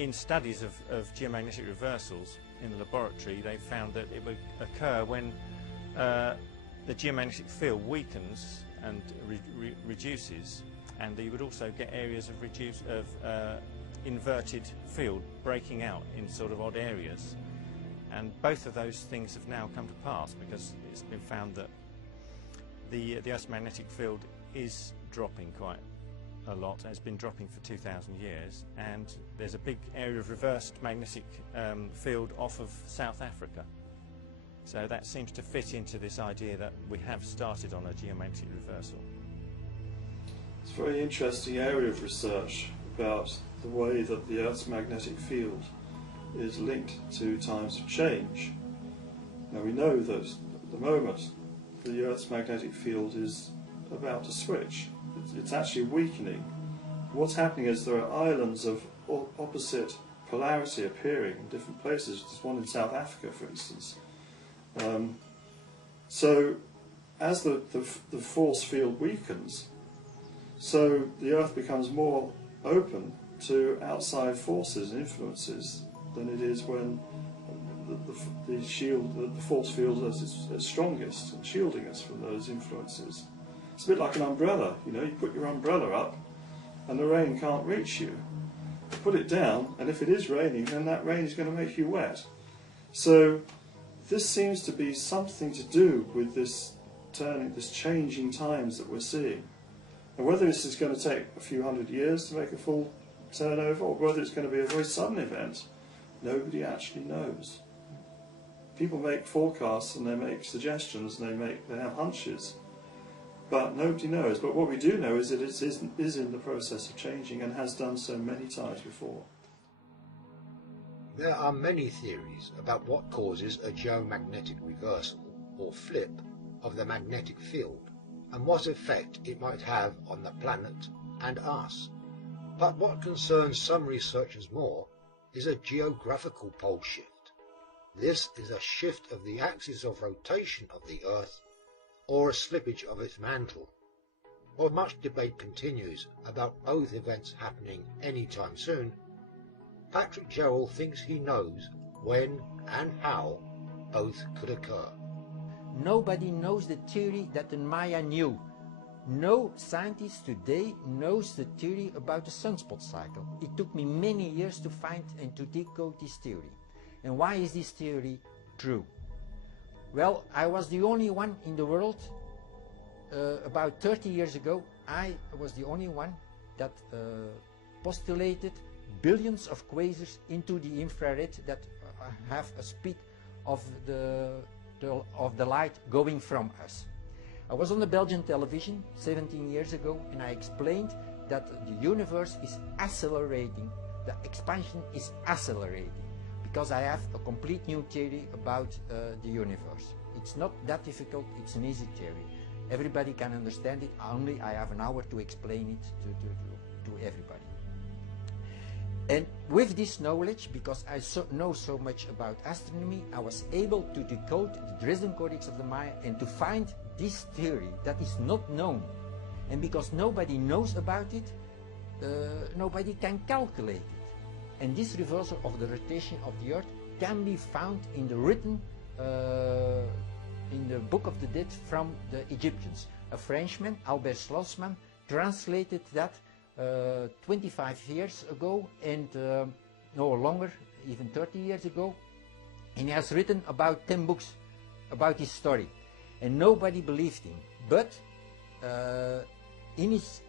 in studies of geomagnetic reversals in the laboratory, they found that it would occur when the geomagnetic field weakens and reduces, and you would also get areas of inverted field breaking out in sort of odd areas. And both of those things have now come to pass, because it's been found that the Earth's magnetic field is dropping quite a lot. It's been dropping for 2,000 years, and there's a big area of reversed magnetic field off of South Africa. So that seems to fit into this idea that we have started on a geomagnetic reversal. It's a very interesting area of research about the way that the Earth's magnetic field is linked to times of change. Now we know that at the moment the Earth's magnetic field is about to switch. It's actually weakening. What's happening is there are islands of opposite polarity appearing in different places. There's one in South Africa, for instance. So as the force field weakens, so the Earth becomes more open to outside forces and influences than it is when the force field is its strongest and shielding us from those influences. It's a bit like an umbrella, you know, you put your umbrella up and the rain can't reach you. Put it down, and if it is raining, then that rain is going to make you wet. So this seems to be something to do with this changing times that we're seeing. And whether this is going to take a few hundred years to make a full turnover, or whether it's going to be a very sudden event, nobody actually knows. People make forecasts and they make suggestions and they have hunches, but nobody knows. But what we do know is that it is in the process of changing, and has done so many times before. There are many theories about what causes a geomagnetic reversal, or flip, of the magnetic field, and what effect it might have on the planet and us. But what concerns some researchers more is a geographical pole shift. This is a shift of the axis of rotation of the Earth, or a slippage of its mantle. While much debate continues about both events happening anytime soon, Patrick Gerald thinks he knows when and how both could occur. Nobody knows the theory that the Maya knew. No scientist today knows the theory about the sunspot cycle. It took me many years to find and to decode this theory. And why is this theory true? Well, I was the only one in the world, about 30 years ago, I was the only one that postulated billions of quasars into the infrared that have a speed of the light going from us. I was on the Belgian television 17 years ago, and I explained that the universe is accelerating, the expansion is accelerating, because I have a complete new theory about the universe. It's not that difficult, it's an easy theory. Everybody can understand it, only I have an hour to explain it to everybody. And with this knowledge, because I know so much about astronomy, I was able to decode the Dresden Codex of the Maya and to find this theory that is not known. And because nobody knows about it, nobody can calculate it. And this reversal of the rotation of the Earth can be found in the written in the Book of the Dead from the Egyptians. A Frenchman, Albert Schlossman, translated that 25 years ago, and no longer, even 30 years ago, and he has written about 10 books about his story, and nobody believed him. But in his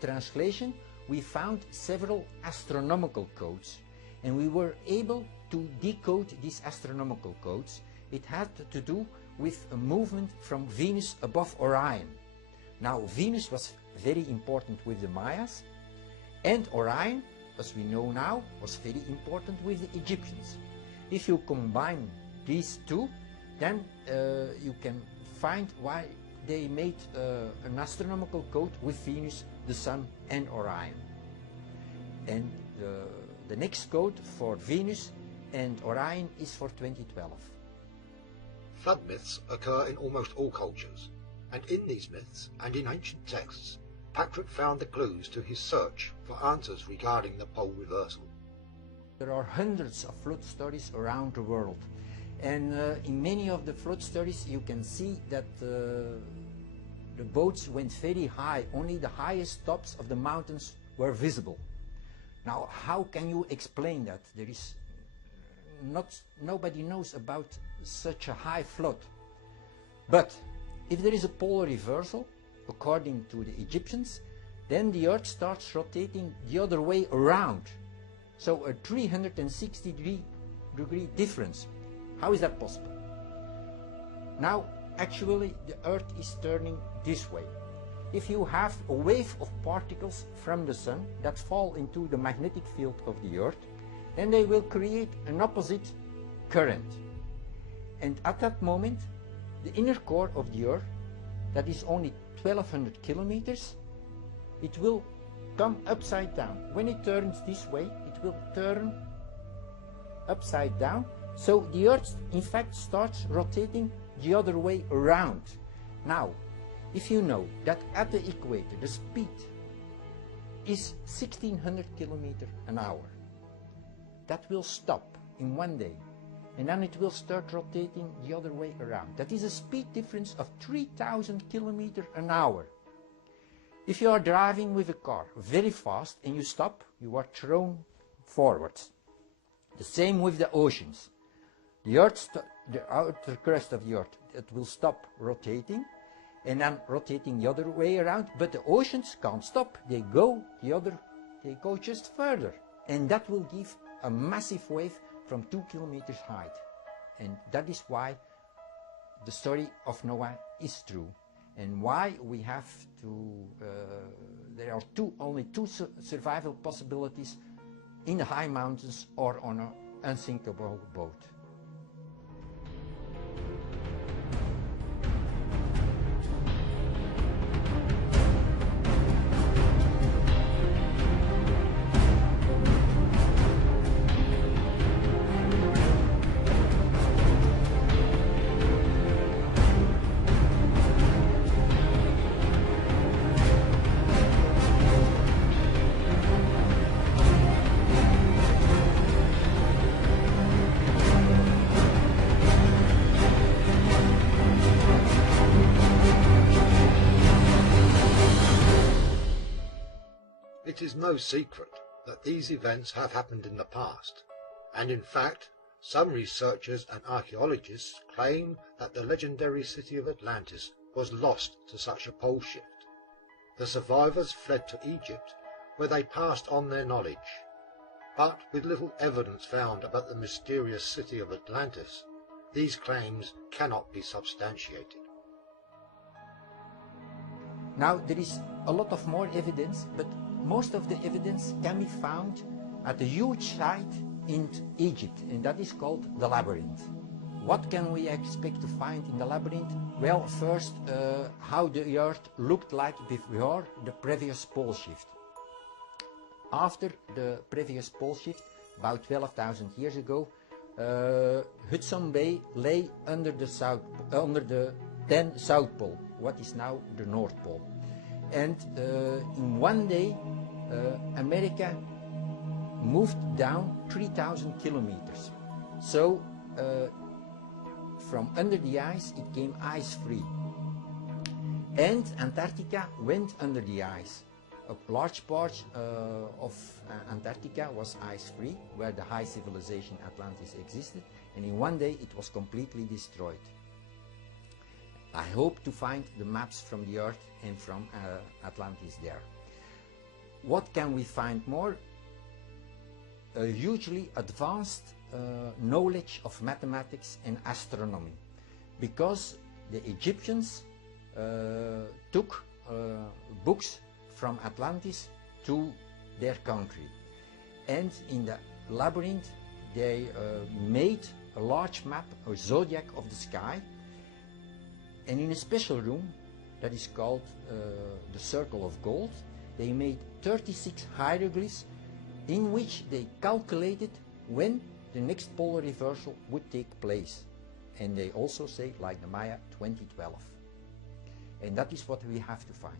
translation we found several astronomical codes, and we were able to decode these astronomical codes. It had to do with a movement from Venus above Orion. Now, Venus was very important with the Mayas, and Orion, as we know now, was very important with the Egyptians. If you combine these two, then you can find why they made an astronomical code with Venus, the Sun and Orion. And the next code for Venus and Orion is for 2012. Flood myths occur in almost all cultures, and in these myths and in ancient texts, Patrick found the clues to his search for answers regarding the pole reversal. There are hundreds of flood stories around the world, and in many of the flood stories you can see that the boats went very high. Only the highest tops of the mountains were visible. Now, how can you explain that? There is nobody knows about such a high flood. But if there is a polar reversal, according to the Egyptians, then the Earth starts rotating the other way around. So a 360-degree difference. How is that possible? Now, actually, the Earth is turning this way. If you have a wave of particles from the Sun that fall into the magnetic field of the Earth, then they will create an opposite current. And at that moment, the inner core of the Earth, that is only 1200 kilometers, it will come upside down. When it turns this way, it will turn upside down. So the Earth, in fact, starts rotating the other way around. Now, if you know that at the equator the speed is 1600 kilometers an hour, that will stop in one day, and then it will start rotating the other way around. That is a speed difference of 3000 kilometers an hour. If you are driving with a car very fast and you stop, you are thrown forwards. The same with the oceans. The outer crust of the Earth, it will stop rotating and then rotating the other way around, but the oceans can't stop. They go just further, and that will give a massive wave from 2 kilometers height. And that is why the story of Noah is true, and why we have to there are only two survival possibilities: in the high mountains or on an unsinkable boat. It is no secret that these events have happened in the past, and in fact, some researchers and archaeologists claim that the legendary city of Atlantis was lost to such a pole shift. The survivors fled to Egypt, where they passed on their knowledge, but with little evidence found about the mysterious city of Atlantis, these claims cannot be substantiated. Now, there is a lot of more evidence, but most of the evidence can be found at a huge site in Egypt, and that is called the Labyrinth. What can we expect to find in the Labyrinth? Well, first, how the Earth looked like before the previous pole shift. After the previous pole shift, about 12,000 years ago, Hudson Bay lay under the then South Pole, what is now the North Pole. And in one day, America moved down 3,000 kilometers. So from under the ice, it came ice-free. And Antarctica went under the ice. A large part of Antarctica was ice-free, where the high civilization Atlantis existed, and in one day it was completely destroyed. I hope to find the maps from the Earth and from Atlantis there. What can we find more? A hugely advanced knowledge of mathematics and astronomy, because the Egyptians took books from Atlantis to their country, and in the labyrinth they made a large map, a zodiac of the sky, and in a special room that is called the Circle of Gold, they made 36 hieroglyphs in which they calculated when the next polar reversal would take place. And they also say, like the Maya, 2012. And that is what we have to find.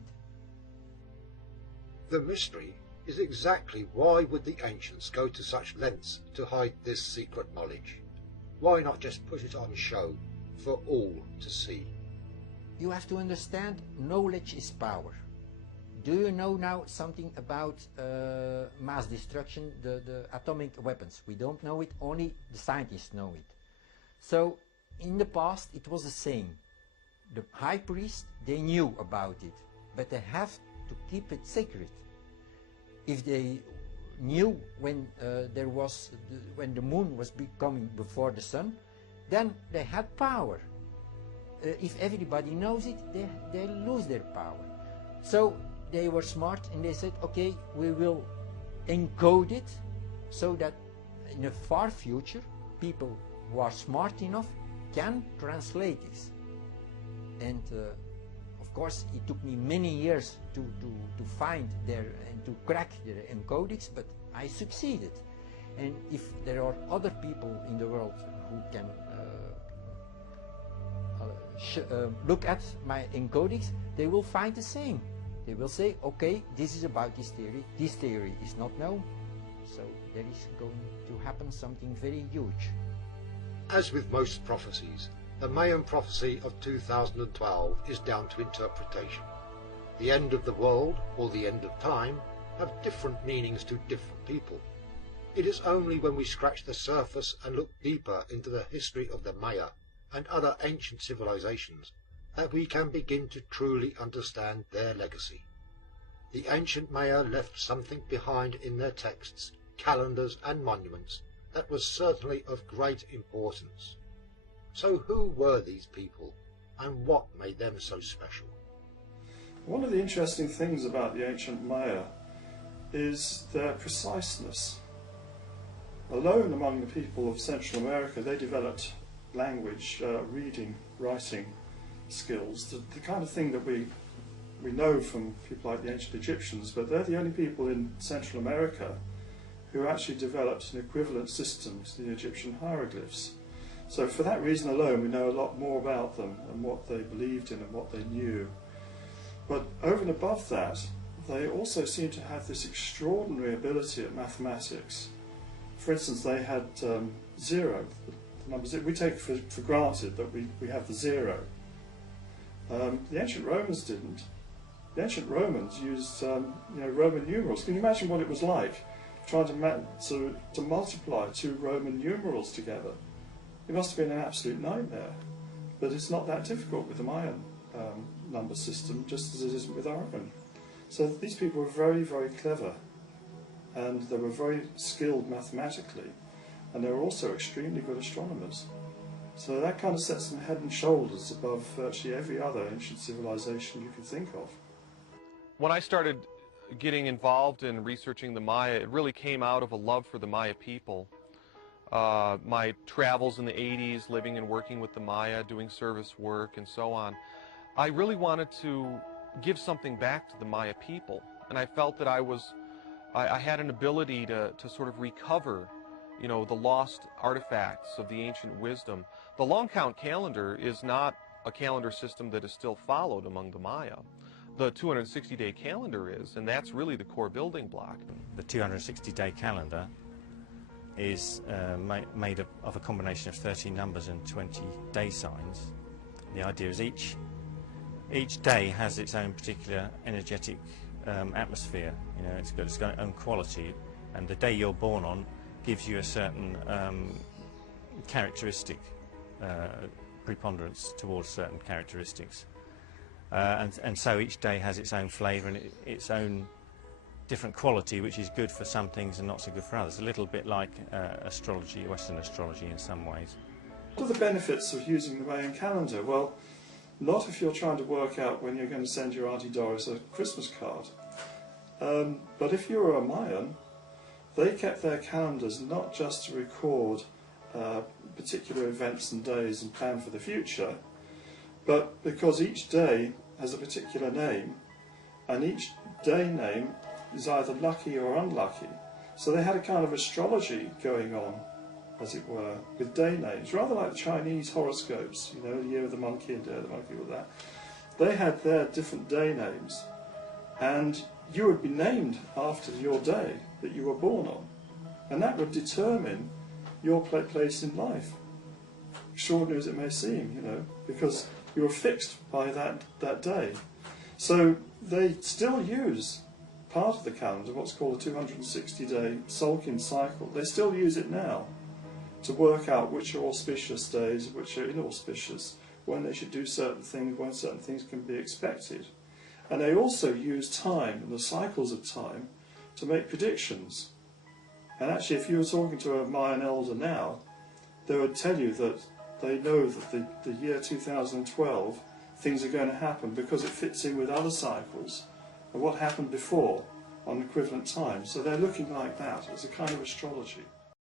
The mystery is exactly why would the ancients go to such lengths to hide this secret knowledge? Why not just put it on show for all to see? You have to understand, knowledge is power. Do you know now something about mass destruction, the atomic weapons? We don't know it, only the scientists know it. So in the past it was the same. The high priest, they knew about it, but they have to keep it secret. If they knew when when the moon was becoming before the sun, then they had power. If everybody knows it, they lose their power. So they were smart and they said, okay, we will encode it so that in the far future, people who are smart enough can translate this. And of course, it took me many years to find and to crack their encodings, but I succeeded. And if there are other people in the world who can look at my encodings, they will find the same. They will say, okay, this is about this theory is not known, so there is going to happen something very huge. As with most prophecies, the Mayan prophecy of 2012 is down to interpretation. The end of the world, or the end of time, have different meanings to different people. It is only when we scratch the surface and look deeper into the history of the Maya and other ancient civilizations that we can begin to truly understand their legacy. The ancient Maya left something behind in their texts, calendars and monuments that was certainly of great importance. So who were these people, and what made them so special? One of the interesting things about the ancient Maya is their preciseness. Alone among the people of Central America, they developed language, reading, writing skills, the kind of thing that we know from people like the ancient Egyptians, but they're the only people in Central America who actually developed an equivalent system to the Egyptian hieroglyphs. So for that reason alone, we know a lot more about them and what they believed in and what they knew. But over and above that, they also seem to have this extraordinary ability at mathematics. For instance, they had zero, the numbers we take for granted that we have the zero. The ancient Romans didn't. The ancient Romans used Roman numerals. Can you imagine what it was like trying to multiply two Roman numerals together? It must have been an absolute nightmare. But it's not that difficult with the Mayan number system, just as it isn't with our own. So these people were very, very clever, and they were very skilled mathematically, and they were also extremely good astronomers. So that kind of sets them head and shoulders above virtually every other ancient civilization you can think of. When I started getting involved in researching the Maya, it really came out of a love for the Maya people. My travels in the 80s, living and working with the Maya, doing service work and so on, I really wanted to give something back to the Maya people. And I felt that I had an ability to sort of recover, the lost artifacts of the ancient wisdom. The long count calendar is not a calendar system that is still followed among the Maya. The 260-day calendar is, and that's really the core building block. The 260-day calendar is made of a combination of 13 numbers and 20 day signs. The idea is each day has its own particular energetic atmosphere. It's got its own quality, and the day you're born on gives you a certain characteristic preponderance towards certain characteristics. And so each day has its own flavour and its own different quality, which is good for some things and not so good for others. A little bit like astrology, Western astrology in some ways. What are the benefits of using the Mayan calendar? Well, not if you're trying to work out when you're going to send your Auntie Doris a Christmas card. But if you were a Mayan, they kept their calendars not just to record particular events and days and plan for the future, but because each day has a particular name, and each day name is either lucky or unlucky. So they had a kind of astrology going on, as it were, with day names, rather like the Chinese horoscopes, the year of the monkey and day of the monkey, all that. They had their different day names, and you would be named after your day that you were born on. And that would determine your place in life. Extraordinary as it may seem, you know, because you were fixed by that day. So they still use part of the calendar, what's called a 260-day Tzolkin cycle. They still use it now to work out which are auspicious days, which are inauspicious, when they should do certain things, when certain things can be expected. And they also use time and the cycles of time to make predictions. And actually, if you were talking to a Mayan elder now, they would tell you that they know that the year 2012, things are going to happen because it fits in with other cycles of what happened before on equivalent time. So they're looking like that as a kind of astrology.